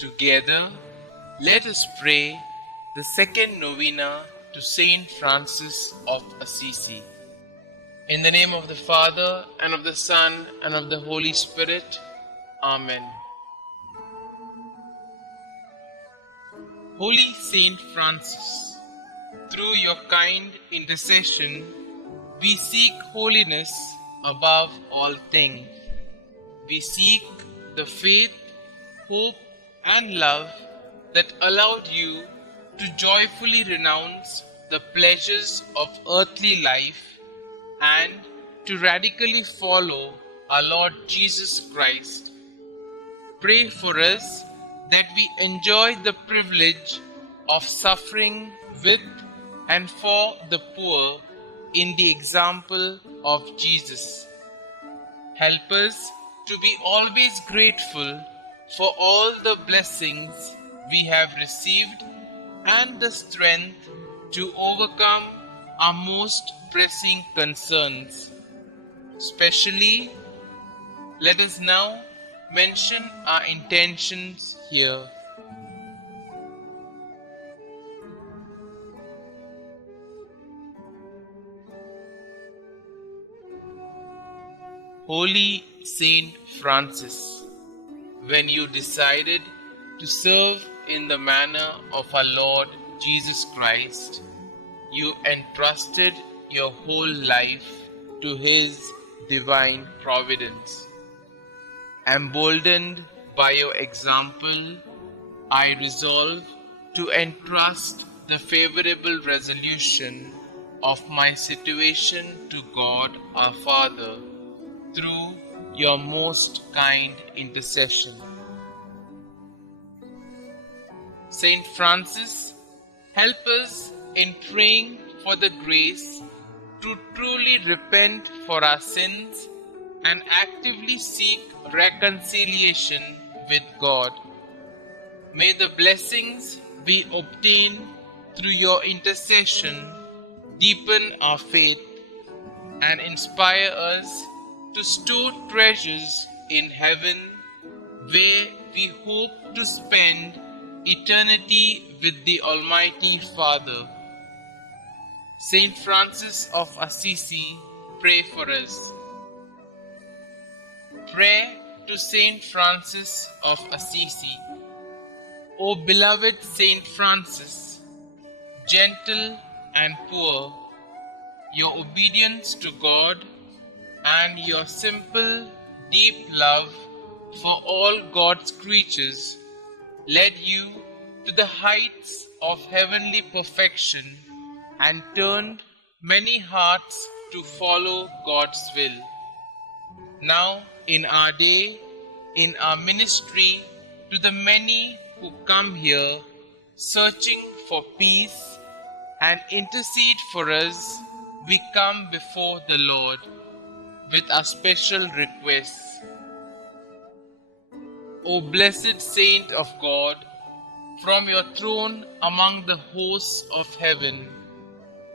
Together, let us pray the second novena to St Francis of Assisi. In the name of the Father, and of the Son, and of the Holy Spirit. Amen. Holy Saint Francis, through your kind intercession, we seek holiness above all things. We seek the faith, hope, and love that allowed you to joyfully renounce the pleasures of earthly life and to radically follow our Lord Jesus Christ. Pray for us that we enjoy the privilege of suffering with and for the poor in the example of Jesus. Help us to be always grateful for all the blessings we have received and the strength to overcome our most pressing concerns. Especially, let us now mention our intentions here. Holy Saint Francis, when you decided to serve in the manner of our Lord Jesus Christ, you entrusted your whole life to His divine providence. Emboldened by your example, I resolve to entrust the favorable resolution of my situation to God our Father through your most kind intercession. Saint Francis, help us in praying for the grace to truly repent for our sins and actively seek reconciliation with God. May the blessings we obtain through your intercession deepen our faith and inspire us to store treasures in heaven, where we hope to spend eternity with the Almighty Father. St Francis of Assisi, pray for us. Prayer to St Francis of Assisi. O beloved St Francis, gentle and poor, your obedience to God and your simple, deep love for all God's creatures led you to the heights of heavenly perfection and turned many hearts to follow God's will. Now, in our day, in our ministry, to the many who come here searching for peace and intercede for us, we come before the Lord with our special requests. O blessed Saint of God, from your throne among the hosts of heaven,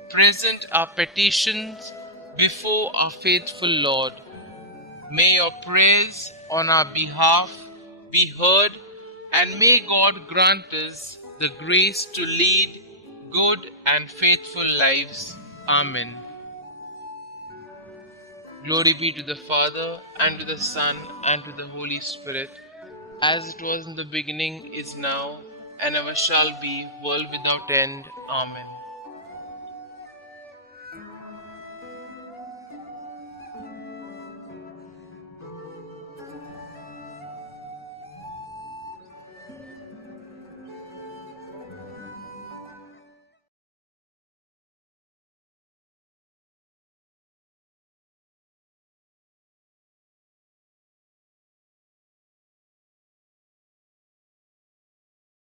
present our petitions before our faithful Lord. May your prayers on our behalf be heard, and may God grant us the grace to lead good and faithful lives. Amen. Glory be to the Father, and to the Son, and to the Holy Spirit, as it was in the beginning, is now, and ever shall be, world without end. Amen.